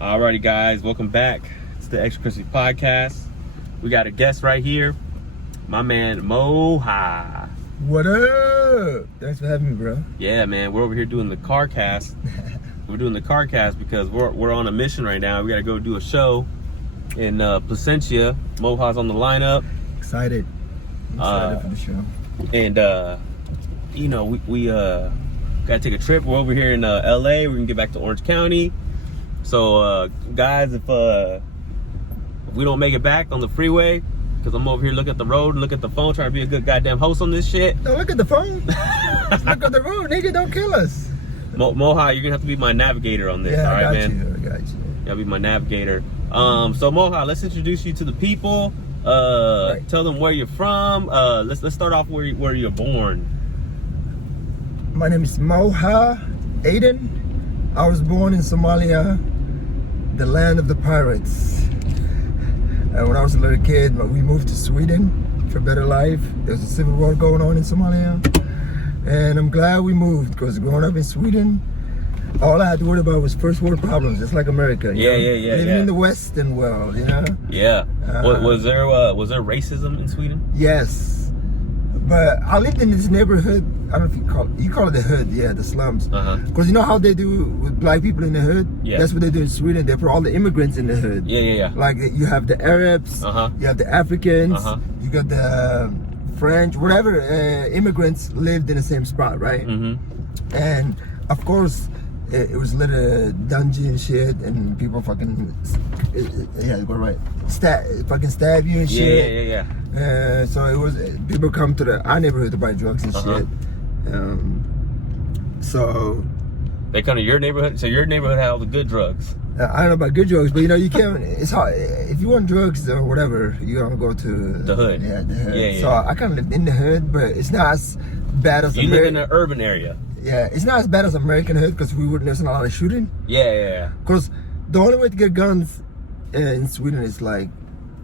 Alrighty, guys, welcome back to the Xxtra Krispy podcast. We got a guest right here, my man Mowhaaa. What up? Thanks for having me, bro. Yeah, man, we're over here doing the car cast. We're doing the car cast because we're on a mission right now. We got to go do a show in Placentia. Mowhaa's on the lineup. Excited. I'm excited for the show. And you know, we got to take a trip. We're over here in LA. We're gonna get back to Orange County. So guys, if we don't make it back on the freeway, because I'm over here looking at the road, look at the phone, trying to be a good goddamn host on this shit. Don't look at the phone. Just look at the road, nigga. Don't kill us. Mowhaaa, you're gonna have to be my navigator on this. Yeah, all right, I man. got you. You gotta be my navigator. So Mowhaaa, let's introduce you to the people. Right. Tell them where you're from. Let's start off where you're born. My name is Mowhaaa Aiden. I was born in Somalia, the land of the pirates. When I was a little kid, we moved to Sweden for a better life. There's a civil war going on in Somalia. And I'm glad we moved, because growing up in Sweden, all I had to worry about was first world problems, just like America. Yeah. Living in the Western world, you know? Yeah. Was there racism in Sweden? Yes. But I lived in this neighborhood. I don't know if you call it the hood, yeah, the slums. Because you know how they do with black people in the hood? Yeah. That's what they do in Sweden. They put all the immigrants in the hood. Yeah. Like you have the Arabs, you have the Africans, you got the French, whatever immigrants lived in the same spot, right? And of course, it was a little dungeon shit, and people fucking, go right, fucking stab you and shit. Yeah. So it was, people come to our neighborhood to buy drugs and shit. So they come to your neighborhood. So your neighborhood had all the good drugs. I don't know about good drugs, but you know, you can't. It's hard if you want drugs or whatever. You gotta go to the hood. Yeah, the hood. Yeah. So I kind of lived in the hood, but it's not as bad as you live in an urban area. Yeah, it's not as bad as American hood, because there's not a lot of shooting. Yeah. Because the only way to get guns in Sweden is like,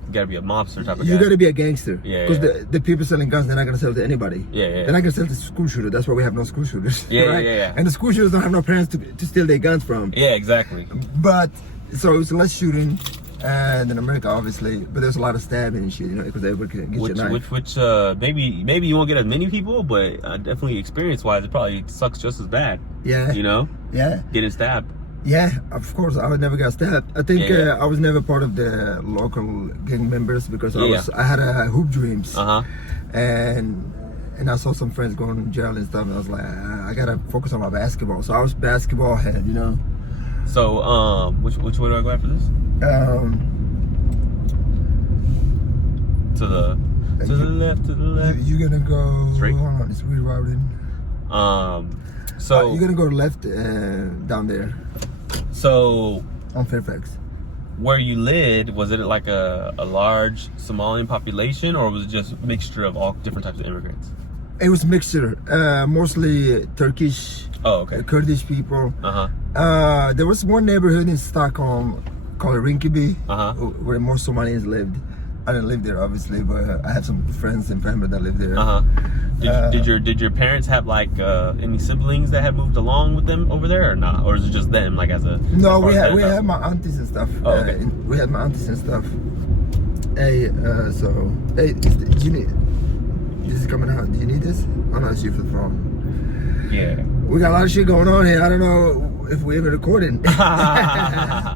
you gotta be a mobster type of guy. You gotta be a gangster. Yeah. Because the people selling guns, they're not gonna sell to anybody. Yeah. They're not gonna sell to school shooters. That's why we have no school shooters. Right? Yeah. And the school shooters don't have no parents to steal their guns from. Yeah, exactly. But so it's less shooting, and in America, obviously, but there's a lot of stabbing and shit, you know, because everybody can get your knife. Which maybe you won't get as many people, but definitely experience-wise, it probably sucks just as bad. Yeah. You know? Yeah. Getting stabbed. Yeah, of course. I would never got stabbed. I think I was never part of the local gang members, because I had hoop dreams. And I saw some friends going to jail and stuff, and I was like, I gotta focus on my basketball. So I was basketball head, you know. So which way do I go after this? To the left. You're gonna go straight. Hold on, it's rerouting. So you're gonna go left down there. So on Fairfax. Where you lived, was it like a large Somalian population, or was it just a mixture of all different types of immigrants? It was a mixture, mostly Turkish, Kurdish people. There was one neighborhood in Stockholm called Rinkeby, where most Somalians lived. I didn't live there, obviously, but I have some friends and family that live there. Did your parents have like any siblings that had moved along with them over there, or not? Or is it just them, like as a? No, we had my aunties and stuff. We had my aunties and stuff. Hey, do you need? This is coming out. Do you need this? I'm not sure for the phone. Yeah. We got a lot of shit going on here. I don't know if we're ever recording. Check out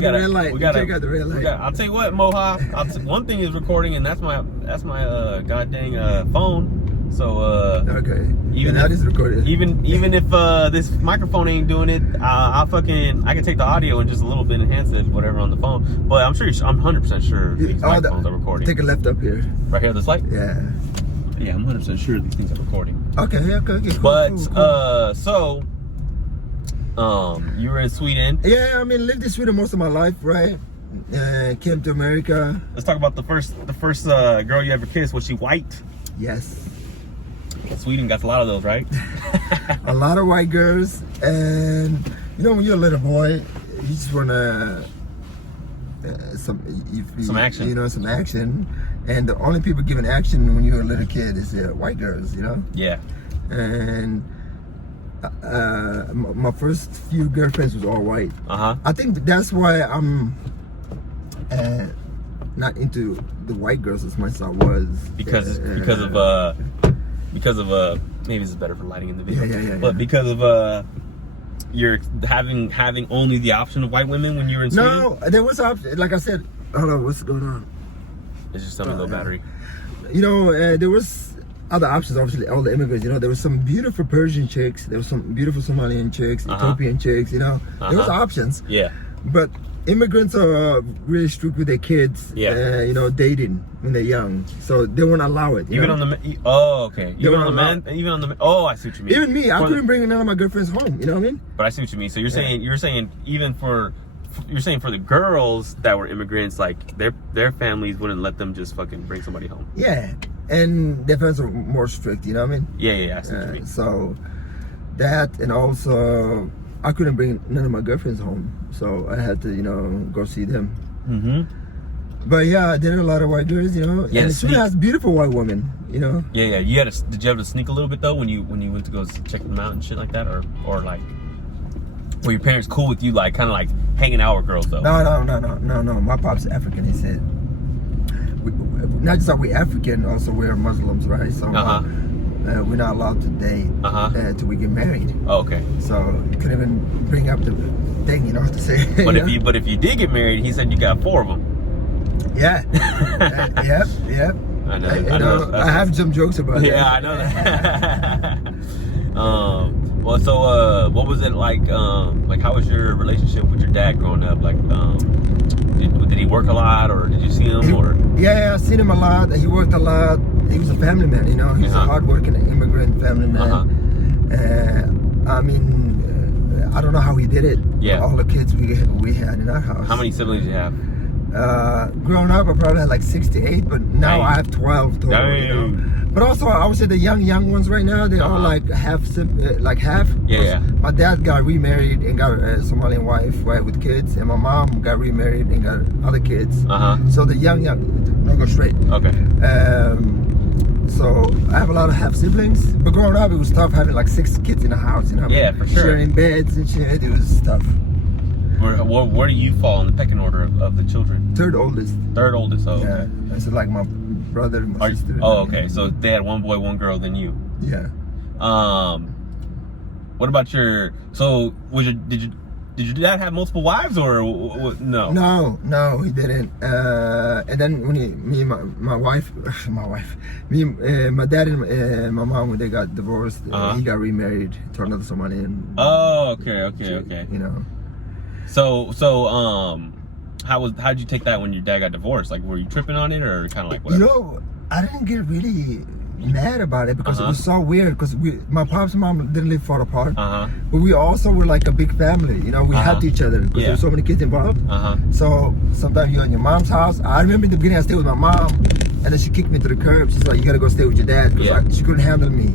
the red light. I'll tell you what, Mowhaaa. One thing is recording, and that's my goddamn phone. So even that is recorded. Even if this microphone ain't doing it, I can take the audio and just a little bit enhance it, whatever, on the phone. But I'm 100% sure these microphones are recording. Take a left up here. Right here, this light. Yeah. Yeah, I'm 100% sure these things are recording. Okay. Cool, but cool. So you were in Sweden. Yeah, I mean, lived in Sweden most of my life, right? Came to America. Let's talk about the first girl you ever kissed. Was she white? Yes. Sweden got a lot of those, right? A lot of white girls, and you know, when you're a little boy, you just wanna some action. You know, some action. And the only people giving action when you're a little kid is white girls, you know? Yeah. And my first few girlfriends was all white. I think that's why I'm not into the white girls as much as I was. Because of maybe this is better for lighting in the video. Yeah. But because of you're having only the option of white women when you were in Sweden? No, there was option. Like I said, hold on, what's going on? It's just something low battery. You know, there was other options. Obviously, all the immigrants. You know, there was some beautiful Persian chicks. There was some beautiful Somalian chicks, Ethiopian chicks. You know, there was options. Yeah. But immigrants are really strict with their kids. Yeah. You know, dating when they're young, so they won't allow it. Even on the okay. Even on the men. Oh, I see what you mean. Even me, I couldn't bring none of my girlfriends home. You know what I mean? But I see what you mean. So you're saying even for the girls that were immigrants, like their families wouldn't let them just fucking bring somebody home. Yeah, and their parents are more strict. You know what I mean? Yeah. I see what you mean. So that, and also I couldn't bring none of my girlfriends home, so I had to, you know, go see them. But yeah, there are a lot of white girls, you know. Yeah, and Sweden has beautiful white women, you know. Yeah. Did you have to sneak a little bit though when you went to go check them out and shit like that, or like, were your parents cool with you, like kind of like hanging out with girls though? No. My pop's African. He said, not just that we're African, also we're Muslims, right? So we're not allowed to date till we get married. Oh, okay. So you couldn't even bring up the thing, you know what to say. But if you did get married, he said you got 4 of them. Yeah. Yep. I know. I have some jokes about that. Yeah, I know that. Well, so what was it like? Like, how was your relationship with your dad growing up? Like, did he work a lot, or did you see him? Yeah, I seen him a lot. He worked a lot. He was a family man, you know. He was a hard-working immigrant family man. I mean, I don't know how he did it. Yeah. All the kids we had in our house. How many siblings do you have? Growing up, I probably had like 6 to 8, but now I have 12 total. You know? But also, I would say the young ones right now, they're all like half. Yeah. My dad got remarried and got a Somalian wife, right, with kids, and my mom got remarried and got other kids. So the young, no, go straight. Okay. So I have a lot of half siblings, but growing up, it was tough having like 6 kids in the house. You know? Yeah, for sure. Sharing beds and shit, it was tough. Where do you fall in the pecking order of the children? Third oldest. Third oldest. Oh, okay. Yeah. So like my brother and my sister. Oh, okay. So they had 1 boy, 1 girl, then you. Yeah. What about your? So did your dad have multiple wives, or no? No, he didn't. And then when my dad and my mom, when they got divorced, he got remarried to another Somalian. Oh, okay. You know. So how'd you take that when your dad got divorced? Like, were you tripping on it, or kind of like whatever? You know, I didn't get really mad about it because it was so weird. Because my pops and mom didn't live far apart, but we also were like a big family. You know, we helped each other because there were so many kids involved. So sometimes you're in your mom's house. I remember in the beginning I stayed with my mom, and then she kicked me to the curb. She's like, "You gotta go stay with your dad," because she couldn't handle me.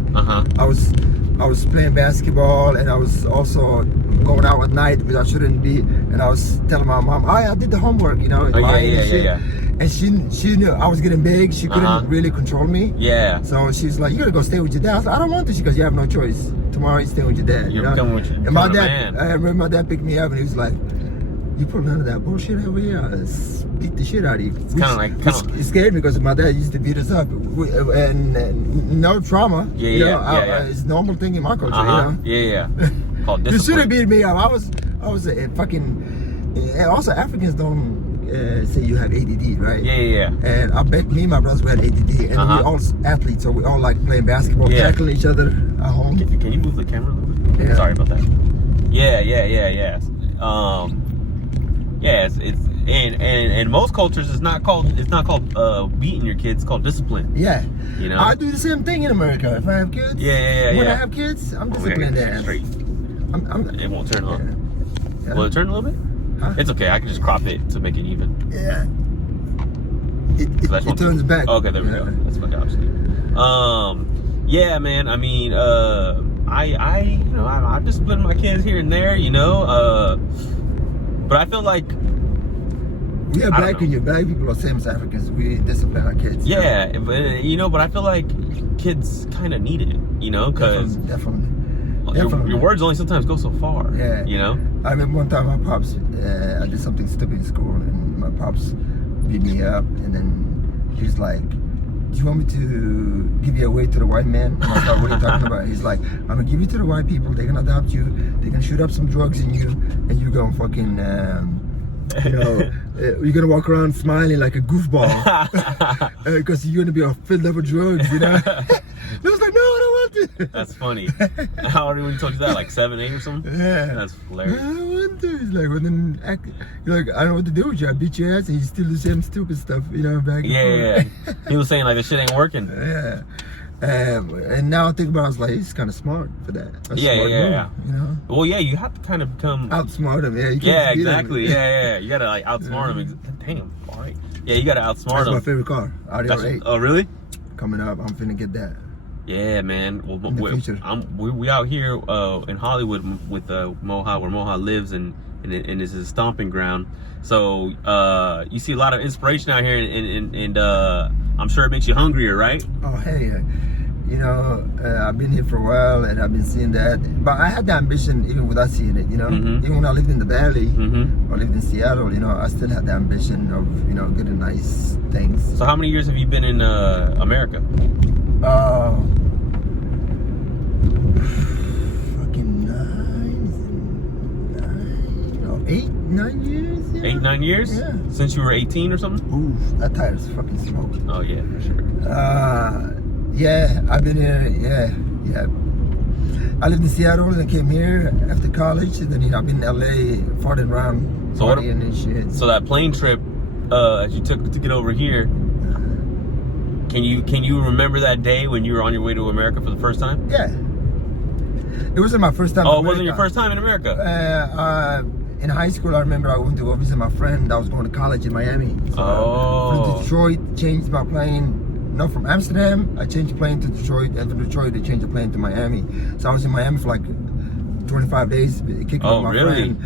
I was playing basketball, and I was also going out at night, which I shouldn't be. And I was telling my mom, I did the homework, you know. And she knew I was getting big. She couldn't really control me. Yeah. So she's like, "You gotta go stay with your dad." I was like, "I don't want to." She goes, "You have no choice. Tomorrow you stay with your dad." You're coming with your, and my dad, I remember my dad picked me up, and he was like, "You put none of that bullshit over here. Beat the shit out of you." It scared me because my dad used to beat us up, and no trauma. It's a normal thing in my culture. You know? Called discipline. You should have beat me up. I was a fucking. And also, Africans don't say you have ADD, right? And I bet me and my brothers we had ADD, and we all athletes, so we all like playing basketball, tackling each other at home. Can you move the camera a little bit? Sorry about that. Yes, it's in most cultures it's not called beating your kids, it's called discipline. Yeah. You know? I do the same thing in America. If I have kids. When I have kids, I'm disciplined. It won't turn on. Will it turn a little bit? Huh? It's okay, I can just crop it to make it even. Yeah. It turns back. Okay, there we go. That's my job. Yeah, man. I mean, I discipline my kids here and there, you know. But I feel like we are black people are same as Africans. We discipline our kids. Yeah, but I feel like kids kind of need it, you know, because definitely. Your words only sometimes go so far. Yeah. You know? I remember one time my pops, I did something stupid in school, and my pops beat me up, and then he was like, do you want me to give you away to the white man? And I was like, what are you talking about? He's like, I'm gonna give you to the white people, they're gonna adopt you, they're gonna shoot up some drugs in you, and you're gonna fucking, you're gonna walk around smiling like a goofball, because you're gonna be filled up with drugs, you know? And I was like, no, I don't want to. That's funny. How old when he told you that? Like 7, 8 or something? Yeah. That's hilarious. I don't want to. He's like, well then, you're like, I don't know what to do with you. I beat your ass and you still do the same stupid stuff, you know, back and Yeah. He was saying like, this shit ain't working. Yeah. And now I think about it, I was like, he's kind of smart for that. Yeah. You know? Well, yeah, you have to kind of become... Outsmart him, yeah. You can't Yeah, beat him. exactly. Yeah. You gotta like outsmart him. Damn, all right. Yeah, you gotta outsmart That's him. my favorite car, Audi R8. Oh, really? Coming up, I'm finna get that. Yeah, man. Well, In the future. we out here in Hollywood with Mowhaaa, where Mowhaaa lives, and is his stomping ground. So you see a lot of inspiration out here, and I'm sure it makes you hungrier, right? Oh, hey, you know, I've been here for a while, and I've been seeing that. But I had the ambition even without seeing it, you know? Mm-hmm. Even when I lived in the Valley, Mm-hmm. or lived in Seattle, you know, I still had the ambition of, you know, getting nice things. So how many years have you been in America? Fucking 9 years. Yeah. 8, 9 years? Yeah. Since you were 18 or something? Ooh, that tire's fucking smoked. Oh yeah, for sure. Yeah, I've been here. Yeah. I lived in Seattle and I came here after college, and then you know, I've been in LA, farting around, So what- partying and shit. So that plane trip that you took to get over here, can you remember that day when you were on your way to America for the first time? Yeah. It wasn't my first time. Oh, in it wasn't your America. first time in America? In high school, I remember I went to go visit my friend that was going to college in Miami. So from Detroit, changed my plane. No, from Amsterdam, I changed the plane to Detroit, and from Detroit, they changed the plane to Miami. So I was in Miami for like 25 days, kicking with my friend.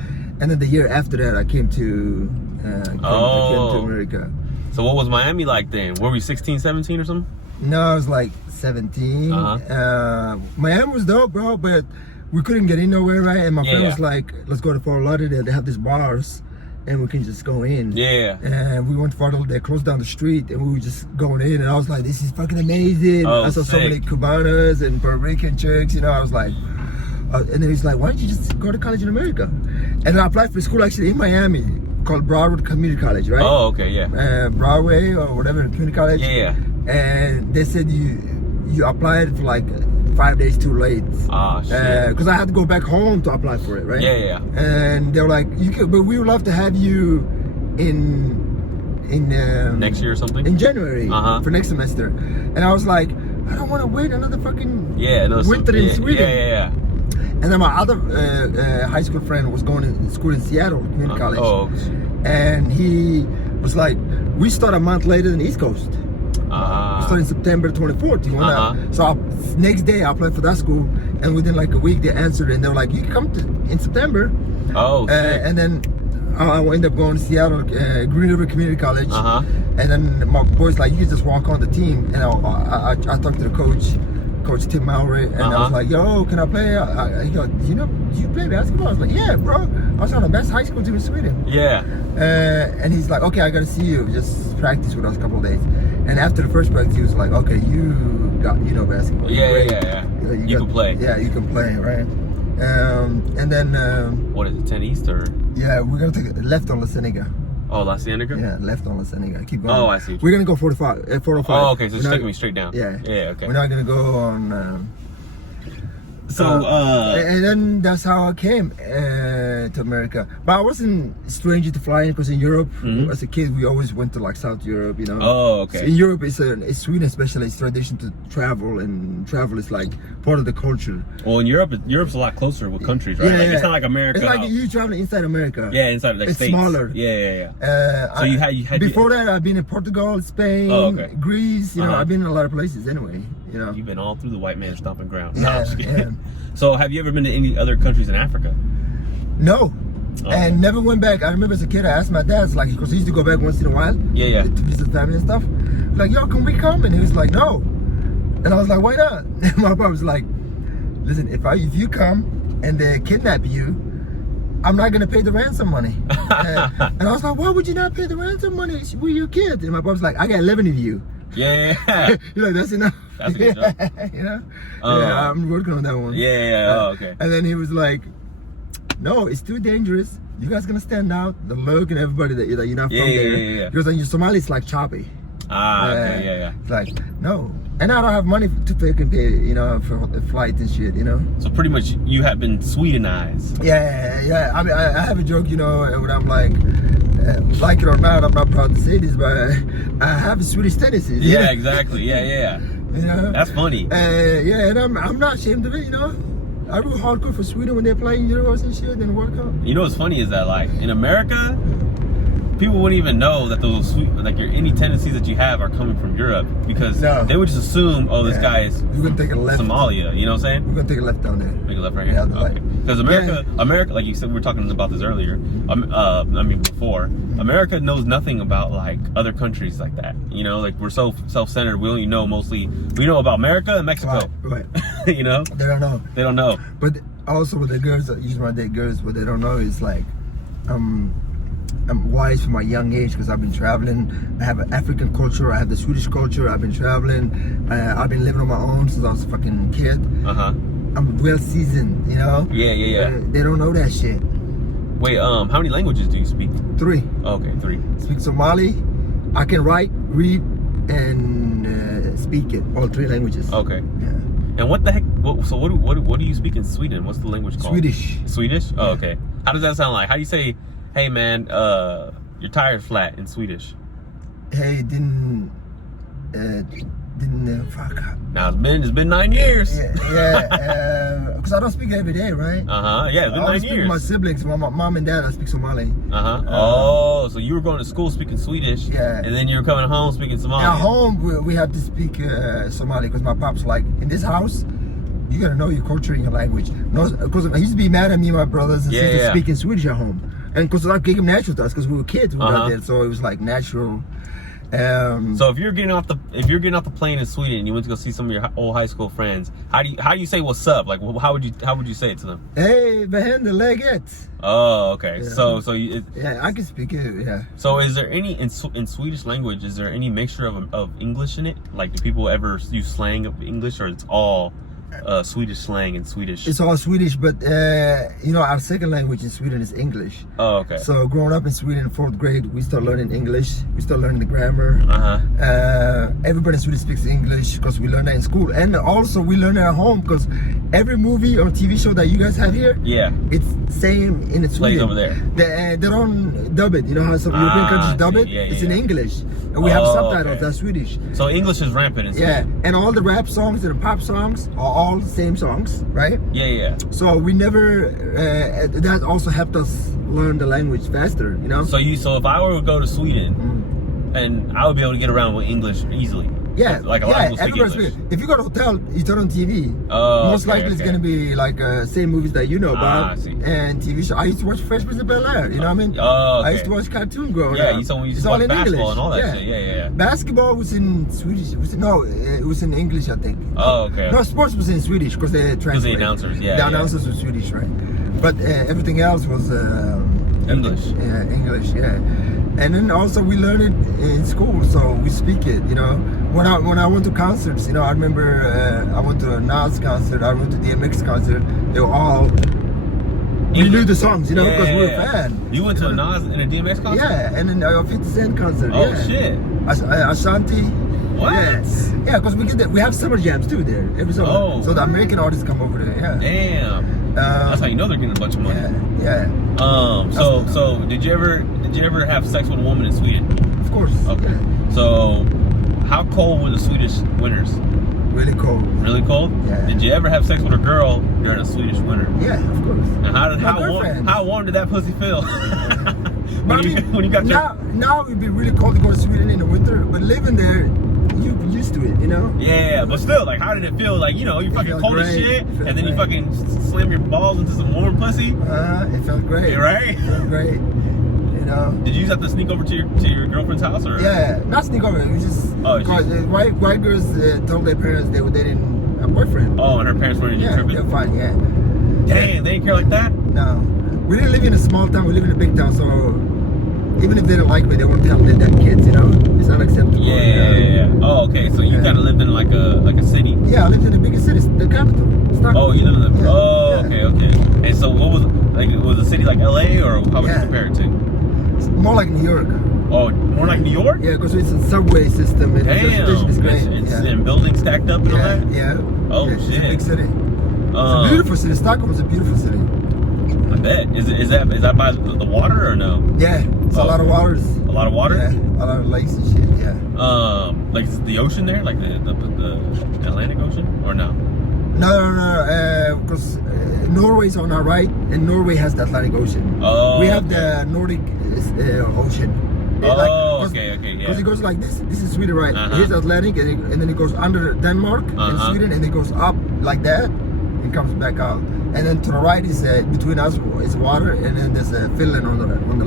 And then the year after that, I came to America. So what was Miami like then? Were we 16, 17 or something? No, I was like 17. Miami was dope, bro, but we couldn't get in nowhere, right? And my friend was like, let's go to Fort Lauderdale. They have these bars, and we can just go in. Yeah. And we went to Fort Lauderdale, closed down the street, and we were just going in. And I was like, this is fucking amazing. Oh, I saw so many Cubanas and Puerto Rican chicks, you know. I was like, and then he's like, why don't you just go to college in America? And then I applied for school actually in Miami called Broward Community College, right? Oh, okay, yeah. Broadway or whatever, community college. Yeah. And they said you applied for like 5 days too late. Ah, shit. Because I had to go back home to apply for it, right? Yeah. And they were like, but we would love to have you in next year or something? in January for next semester. And I was like, I don't want to wait another fucking winter in Sweden. Yeah. And then my other high school friend was going to school in Seattle Community College. Oh. And he was like, we start a month later than the East Coast. We start in September 24th. You wanna? So next day I applied for that school, and within like a week they answered, and they were like, you can come in September. Oh, sick. And then I ended up going to Seattle Green River Community College. And then my boys like, you can just walk on the team. And I talked to the Coach Tim Mowry, and I was like, yo, can I play? He goes, you play basketball? I was like, yeah, bro. I was on the best high school team in Sweden. Yeah. And he's like, okay, I gotta see you. Just practice with us a couple of days. And after the first practice, he was like, okay, you know basketball. Yeah. You can play. Yeah, you can play, right? And then... what is it, 10 East or? Yeah, we're gonna take left on La Cienega. Oh, La Cienega? Yeah, left on La Cienega. Keep going. Oh, I see. We're gonna go 405. Oh, okay, so it's taking me straight down. Yeah. Yeah, okay. We're not gonna go on... and then that's how I came to America. But I wasn't stranger to flying, because in Europe, as a kid, we always went to like South Europe, you know. Oh, okay. So in Europe, it's Sweden especially, it's tradition to travel, and travel is like part of the culture. Well, in Europe's a lot closer with countries, right? Yeah, It's not like America. It's like you traveling inside America. Yeah, inside the it's States. Smaller. Yeah. So you had before that, I've been in Portugal, Spain, Greece. You know, I've been in a lot of places anyway. You know, you've been all through the white man's stomping ground. Yeah. So have you ever been to any other countries in Africa? No. And never went back. I remember as a kid, I asked my dad, like, because he used to go back once in a while. Yeah. To visit family and stuff. Like, yo, can we come? And he was like, no. And I was like, why not? And my papa was like, listen, if you come and they kidnap you, I'm not gonna pay the ransom money. And I was like, why would you not pay the ransom money? We're your kids. And my brother's like, I got 11 of you. Yeah. You're like, that's enough. That's a good joke. You know? Yeah, I'm working on that one. Yeah. Oh, okay. And then he was like, no, it's too dangerous. You guys gonna stand out. The look and everybody that you're not from there. Yeah. Because in Somali, it's like choppy. Okay, yeah. It's like, no. And I don't have money to fucking pay, you know, for the flight and shit, you know? So pretty much you have been Swedenized. Yeah. I mean, I have a joke, you know, when I'm like it or not, I'm not proud to say this, but I have a Swedish tendency. Yeah, exactly. Yeah. You know? That's funny. Yeah, and I'm not ashamed of it, you know? I root hardcore for Sweden when they're playing Euros and shit and World Cup. You know what's funny is that, like, in America, people wouldn't even know that those any tendencies that you have are coming from Europe, because they would just assume, oh, this guy is You're gonna take a left. Somalia. You know what I'm saying? We're gonna take a left down there. Make a left right here. Yeah, the Okay. left. Because America, like you said, we were talking about this earlier. Before, America knows nothing about like other countries like that. You know, like we're so self-centered. We only know we know about America and Mexico. Right. You know, They don't know. they don't know. But also with the girls, usually when I date girls, what they don't know is like, I'm wise from my young age because I've been traveling. I have an African culture. I have the Swedish culture. I've been traveling. I've been living on my own since I was a fucking kid. I'm well seasoned, you know? Yeah. They don't know that shit. Wait, how many languages do you speak? 3. Okay, 3. Speak Somali. I can write, read, and speak it. All 3 languages. Okay. Yeah. And what the heck? So what do you speak in Sweden? What's the language called? Swedish. Swedish? Oh, Yeah. okay. How does that sound like? How do you say, hey man, your tire's flat in Swedish? Hey, didn't fuck up. Now it's been 9 years. Yeah. Because I don't speak every day, right? Yeah, it's been 9 speak with years. my siblings, my mom and dad. I speak Somali. Oh, so you were going to school speaking Swedish, Yeah. and then you were coming home speaking Somali. At home, we have to speak Somali because my pop's like, in this house, you gotta know your culture and your language. Because he used to be mad at me and my brothers and sisters speaking Swedish at home. And because that came natural to us because we were kids when we got there, so it was like natural. So if you're getting off the plane in Sweden and you went to go see some of your old high school friends, how do you say what's up? Like how would you say it to them? Hey, behende läget? Oh, okay. Yeah. So yeah, I can speak it. Yeah. So is there any in Swedish language? Is there any mixture of English in it? Like do people ever use slang of English, or it's all Swedish slang and Swedish? It's all Swedish, but you know, our second language in Sweden is English. Oh, okay. So growing up in Sweden in 4th grade, we start learning English. We start learning the grammar. Everybody in Sweden speaks English because we learn that in school, and also we learn it at home because every movie or TV show that you guys have here, it's same in Sweden. Plays over there. They don't dub it. You know how some European countries dub it? It's in English, and we have subtitles that's Swedish. So English is rampant in Sweden. Yeah, and all the rap songs and the pop songs are all the same songs, right? Yeah. So we never. That also helped us learn the language faster, you know. So if I were to go to Sweden, and I would be able to get around with English easily. Yeah, like a lot of people speak English. If you go to a hotel, you turn on TV. Most likely it's gonna be like same movies that you know about, I see. And TV show. I used to watch Fresh Prince of Bel-Air. You know what I mean? Okay. I used to watch cartoon growing up. Yeah, you used to watch basketball and all that shit. Yeah. Basketball was in Swedish. It was in English, I think. Oh, okay. No, sports was in Swedish because they translated. Because the announcers, The announcers were Swedish, right? But everything else was English. Yeah, English. Yeah. And then also we learn it in school, so we speak it. You know, when I went to concerts, you know, I remember I went to a Nas concert, I went to DMX concert. They were all we knew the songs, you know, because we were a fan. You went to a Nas and a DMX concert? Yeah, and then a 50 Cent concert. Oh shit! Ashanti. What? Yeah, because we have summer jams too there every summer. Oh. So the American artists come over there. Yeah. Damn. That's how you know they're getting a bunch of money. Yeah. So did you ever have sex with a woman in Sweden? Of course. Okay. Yeah. So how cold were the Swedish winters? Really cold. Really cold? Yeah. Did you ever have sex with a girl during a Swedish winter? Yeah, of course. And how warm did that pussy feel? when you got now it'd be really cold to go to Sweden in the winter, but living there, you used to it, you know? Yeah, but still, like, how did it feel? Like, you know, you fucking cold as shit, and then you fucking slam your balls into some warm pussy. It felt great. Right? It felt great. You know? Did you have to sneak over to your girlfriend's house, or? Yeah, not sneak over. It was just white girls told their parents they didn't a boyfriend. Oh, and her parents weren't even Yeah, tripping? they're fine, yeah. Dang, they didn't care like that? No. We didn't live in a small town, we live in a big town, so even if they don't like me, they won't tell their damn kids, you know? It's unacceptable. Yeah. Oh, okay, so you kind of lived in like a city? Yeah, I lived in the biggest city, the capital, Stockholm. Oh, you lived in the... Yeah, Oh, yeah. okay. And so what was... Like, was the city like LA, or how would you Yeah. compare it to? It's more like New York. Oh, more like New York? Yeah, because it's a subway system. And the transportation is great. It's yeah. in buildings stacked up and all Yeah, that? yeah. Oh, yeah, It's a shit. big city. It's a beautiful city. Stockholm is a beautiful city. I bet. Is that by the water or no? Yeah, it's a lot of waters. A lot of water? Yeah, a lot of lakes and shit. Yeah. Like is the ocean there, like the Atlantic Ocean, or no? No, because Norway's on our right, and Norway has the Atlantic Ocean. Oh, we have okay. the Nordic Ocean. Oh, okay, yeah. Because it goes like this. This is Sweden, right? Uh-huh. Here's the Atlantic, and then it goes under Denmark and Uh-huh. Sweden, and it goes up like that, and comes back out. And then to the right is between us is water, and then there's Finland on the